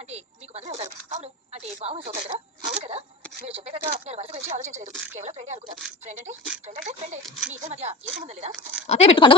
అంటే మీకు బంధువు అవుతారు. అవును అంటే బావ అవుతారు కదా. అవును కదా. మీరు చెప్పేదాకా నేను వరుస గురించి ఆలోచించలేదు. కేవలం ఫ్రెండే అనుకున్నాను. ఫ్రెండ్ అంటే ఫ్రెండే. మీ ఇద్దరి మధ్య ఏ సంబంధం లేదా? అదే పెట్టుకుంటా